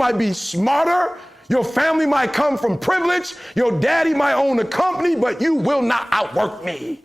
might be smarter, your family might come from privilege, your daddy might own a company, but you will not outwork me.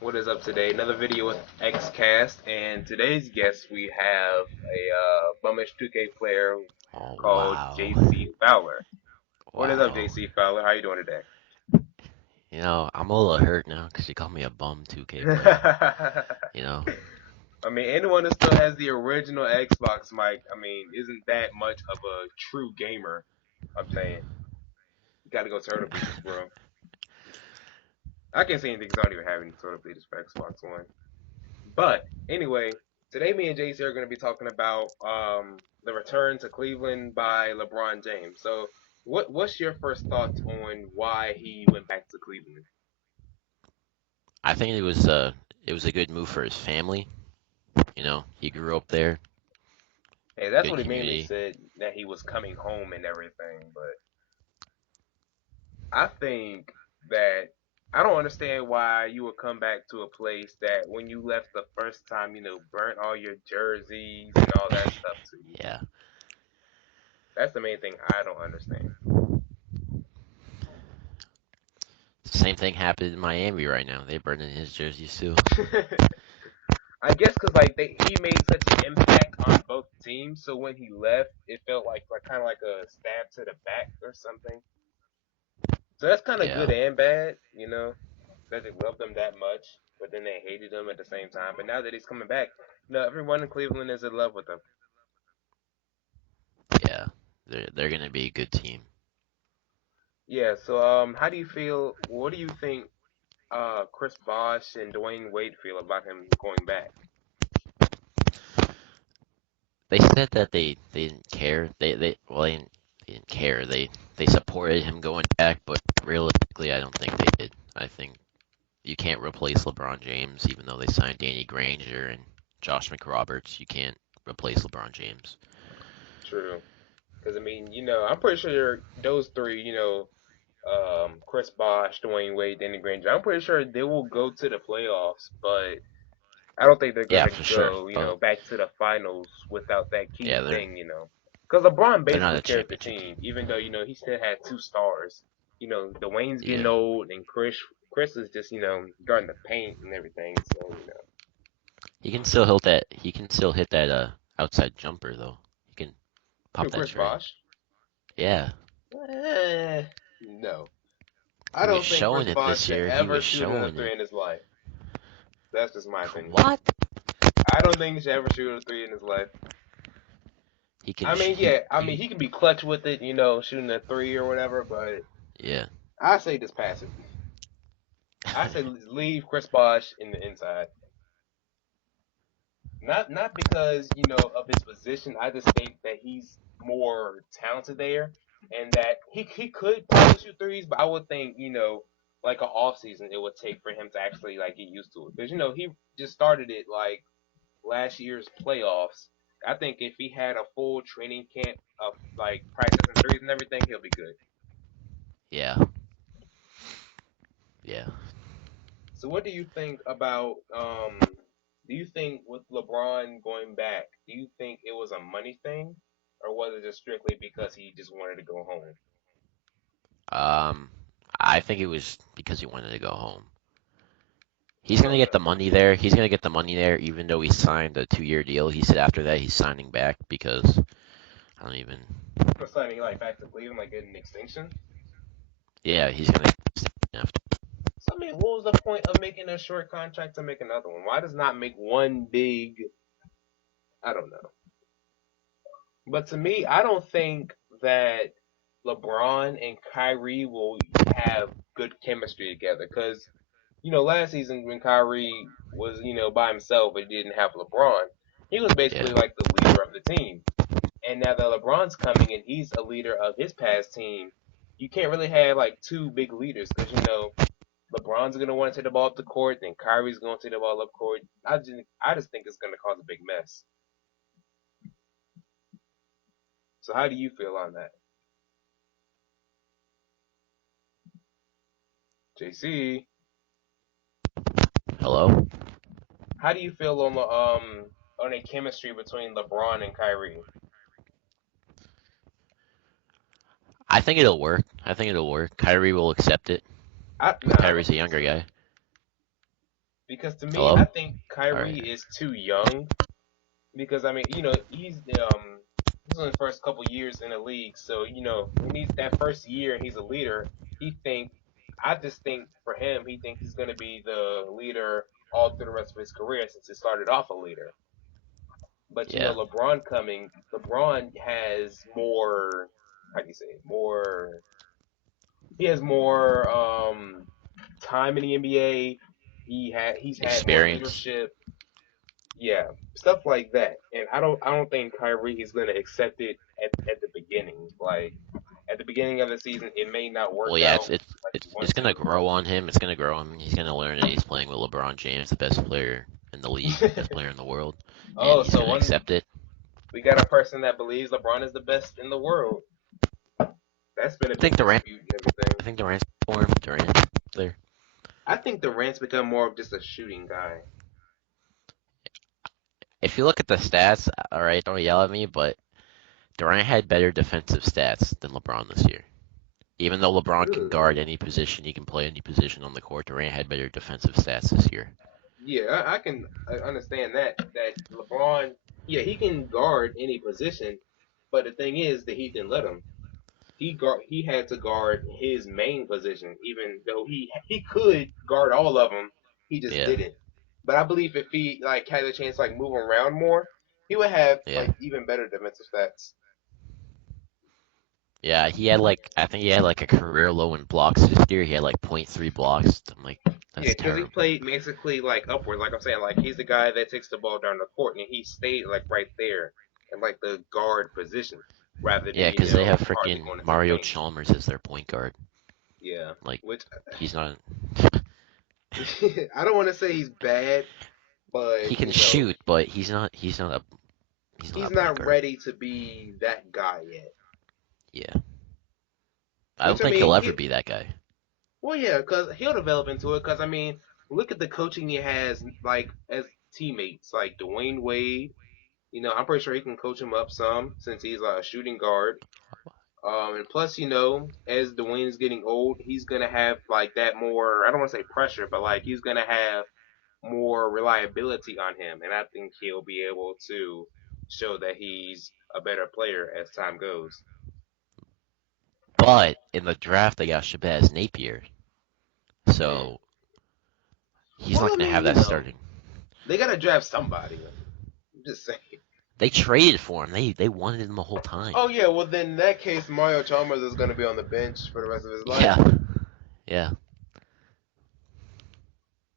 What is up today? Another video with XCast, and today's guest we have a bummish 2K player called JCFowler. What is up, JCFowler? How you doing today? You know, I'm a little hurt now because you called me a bum 2K player. You know. I mean, anyone who still has the original Xbox mic, I mean, isn't that much of a true gamer. I'm saying. You gotta go Turtle Beaches, bro. I can't say anything because I don't even have any Turtle Beaches for Xbox One. But anyway, today me and JC are going to be talking about the return to Cleveland by LeBron James. So, what's your first thoughts on why he went back to Cleveland? I think it was a good move for his family. You know, he grew up there. Hey, that's what he mainly said, that he was coming home and everything. But I think that I don't understand why you would come back to a place that when you left the first time, you know, burnt all your jerseys and all that stuff to you. Yeah. That's the main thing I don't understand. Same thing happened in Miami right now. They're burning his jerseys too. I guess because like he made such an impact on both teams, so when he left, it felt like kind of like a stab to the back or something. So that's kind of good and bad, you know, that they loved him that much, but then they hated him at the same time. But now that he's coming back, you know, everyone in Cleveland is in love with him. Yeah, they're gonna be a good team. Yeah. So how do you feel? What do you think? Chris Bosh and Dwayne Wade feel about him going back? They said that they didn't care. They didn't care. They supported him going back, but realistically, I don't think they did. I think you can't replace LeBron James, even though they signed Danny Granger and Josh McRoberts. You can't replace LeBron James. True. Because, I mean, you know, I'm pretty sure those three, you know, Chris Bosh, Dwayne Wade, Danny Granger, I'm pretty sure they will go to the playoffs, but I don't think they're going to go, you know, back to the finals without that key thing, you know. Because LeBron basically carried the team, even though, you know, he still had two stars. You know, Dwayne's getting old, and Chris is just, you know, guarding the paint and everything, so, you know. He can still hit that. He can still hit that outside jumper though. He can pop that Chris Bosh? Yeah. No. I don't think Chris Bosh should ever shoot a three in his life. That's just my opinion. What? I don't think he should ever shoot a three in his life. He can. I mean, yeah. I mean, he can be clutch with it, you know, shooting a three or whatever. But yeah, I say just pass it. I say leave Chris Bosh in the inside. Not because, you know, of his position. I just think that he's more talented there, and that he could probably shoot threes. But I would think, you know, like an off season, it would take for him to actually like get used to it. Because, you know, he just started it like last year's playoffs. I think if he had a full training camp of like practicing threes and everything, he'll be good. Yeah. Yeah. So what do you think about do you think with LeBron going back, do you think it was a money thing, or was it just strictly because he just wanted to go home? I think it was because he wanted to go home. He's gonna get the money there. He's gonna get the money there, even though he signed a 2-year deal. He said after that he's signing back because I don't even. For signing like back to Cleveland, like getting an extension. Yeah, he's gonna after. So I mean, what was the point of making a short contract to make another one? Why does not make one big? I don't know. But to me, I don't think that LeBron and Kyrie will have good chemistry together. Because, you know, last season when Kyrie was, you know, by himself and didn't have LeBron, he was basically like the leader of the team. And now that LeBron's coming and he's a leader of his past team, you can't really have like two big leaders. Because, you know, LeBron's gonna want to take the ball up the court, then Kyrie's gonna take the ball up court. I just think it's gonna cause a big mess. So how do you feel on that, JC? Hello? How do you feel on a chemistry between LeBron and Kyrie? I think it'll work. I think it'll work. Kyrie will accept it. Nah, I don't Kyrie's a think younger so. guy. Because to me, Hello? I think Kyrie Alright. is too young. Because I mean, he's in his first couple years in the league, so when he's that first year and he's a leader, he think. I just think for him, he thinks he's gonna be the leader all through the rest of his career since he started off a leader. But Yeah. LeBron has more. How do you say it? More. He has more time in the NBA. He's had more Experience. leadership. Yeah, stuff like that. And I don't think Kyrie is going to accept it at the beginning. Like at the beginning of the season, it may not work Well, yeah, out like you it's want gonna to. grow on him. It's gonna grow on him. He's gonna learn that he's playing with LeBron James, the best player in the league, best player in the world, and Oh, he's so gonna accept it. we got a person that believes LeBron is the best in the world. That's been a I think big Durant. dispute and everything. I think Durant's for him. Durant there. I think Durant's become more of just a shooting guy. If you look at the stats, all right, don't yell at me, but Durant had better defensive stats than LeBron this year. Even though LeBron can Ugh. guard any position, he can play any position on the court. Durant had better defensive stats this year. Yeah, I can understand that LeBron, yeah, he can guard any position, but the thing is that he didn't let him. He had to guard his main position, even though he could guard all of them. He just Yeah, didn't. But I believe if he like had a chance to, like move around more, he would have yeah, like even better defensive stats. yeah. He had like I think he had like a career low in blocks this year. He had like .3 blocks. I'm like, Yeah, that's because he terrible. played basically like upward. Like I'm saying, like he's the guy that takes the ball down the court, and he stayed like right there in like the guard position, rather than Yeah, because they have hardly freaking going into the Mario paint. Chalmers as their point guard. Yeah, Like, which he's not. I don't want to say he's bad, but He can shoot, but he's not. He's not he's a point not guard. ready to be that guy yet. Yeah, I Which don't I think he'll mean, ever be that guy. well, yeah, because he'll develop into it. Because I mean, look at the coaching he has, like as teammates, like Dwayne Wade. I'm pretty sure he can coach him up some since he's a shooting guard. And plus, as Dwayne's getting old, he's gonna have like that more. I don't want to say pressure, but like he's gonna have more reliability on him, and I think he'll be able to show that he's a better player as time goes. But in the draft, they got Shabazz Napier, Hmm. so he's Well, not I gonna have mean, that starting. they gotta draft somebody. I'm just saying. They traded for him. They wanted him the whole time. Oh yeah, well then in that case, Mario Chalmers is gonna be on the bench for the rest of his life. Yeah, yeah,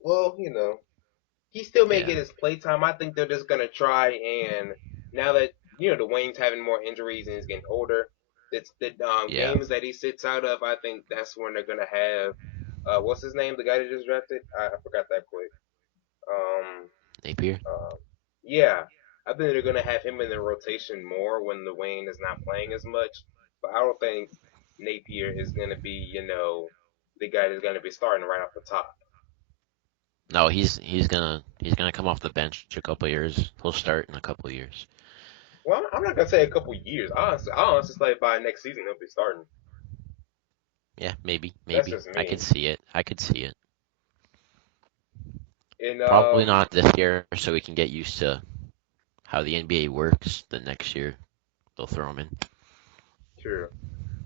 Well, he still may yeah, get his playtime. I think they're just gonna try and now that Dwayne's having more injuries and he's getting older, it's the yeah. games that he sits out of. I think that's when they're gonna have what's his name, the guy that just drafted. I forgot that quick. Um, Napier. uh, yeah, I think they're gonna have him in the rotation more when Dwayne is not playing as much. But I don't think Napier is gonna be the guy that's gonna be starting right off the top. No, he's gonna come off the bench a couple years. He'll start in a couple years. Well, I'm not gonna say a couple years. I honestly say by next season he'll be starting. Yeah, maybe, That's maybe. just I could me. see it. I could see it. And Probably not this year, so we can get used to how the NBA works. The next year, they'll throw him in. true.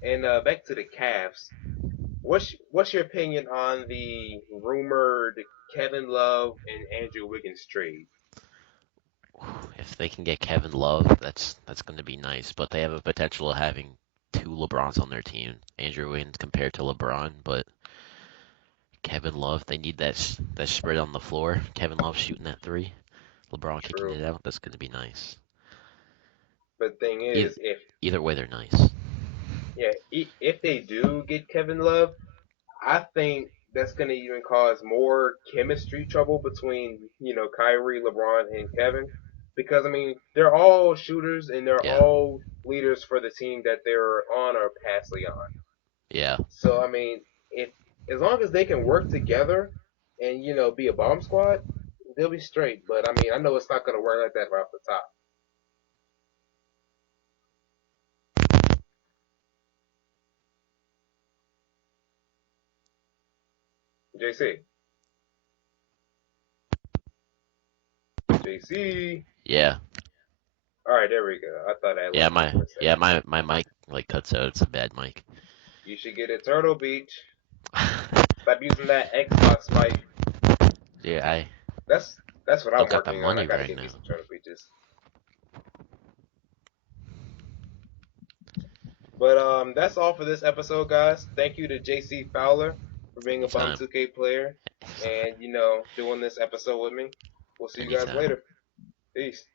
And back to the Cavs. What's your opinion on the rumored Kevin Love and Andrew Wiggins trade? If they can get Kevin Love, that's going to be nice. But they have a potential of having two LeBrons on their team. Andrew Wiggins compared to LeBron, but Kevin Love, they need that spread on the floor. Kevin Love shooting that three, LeBron kicking True. it out. That's going to be nice. But the thing Either is, if either way, they're nice. yeah, if they do get Kevin Love, I think that's going to even cause more chemistry trouble between, Kyrie, LeBron, and Kevin. Because, I mean, they're all shooters and they're Yeah. all leaders for the team that they're on or passively on. Yeah. So, I mean, if as long as they can work together and, be a bomb squad, they'll be straight. But, I mean, I know it's not going to work like that right off the top. JC. JC. Yeah. All right, there we go. I thought I Yeah. lost you for a second. My mic like cuts out. It's a bad mic. You should get a Turtle Beach. Stop using that Xbox mic. Yeah, I That's what don't I'm got my working on. I money gotta right get me now. some Turtle Beaches. But that's all for this episode, guys. Thank you to JC Fowler for being a Bomb Anytime. 2K player and doing this episode with me. We'll see you guys Anytime. later. Peace.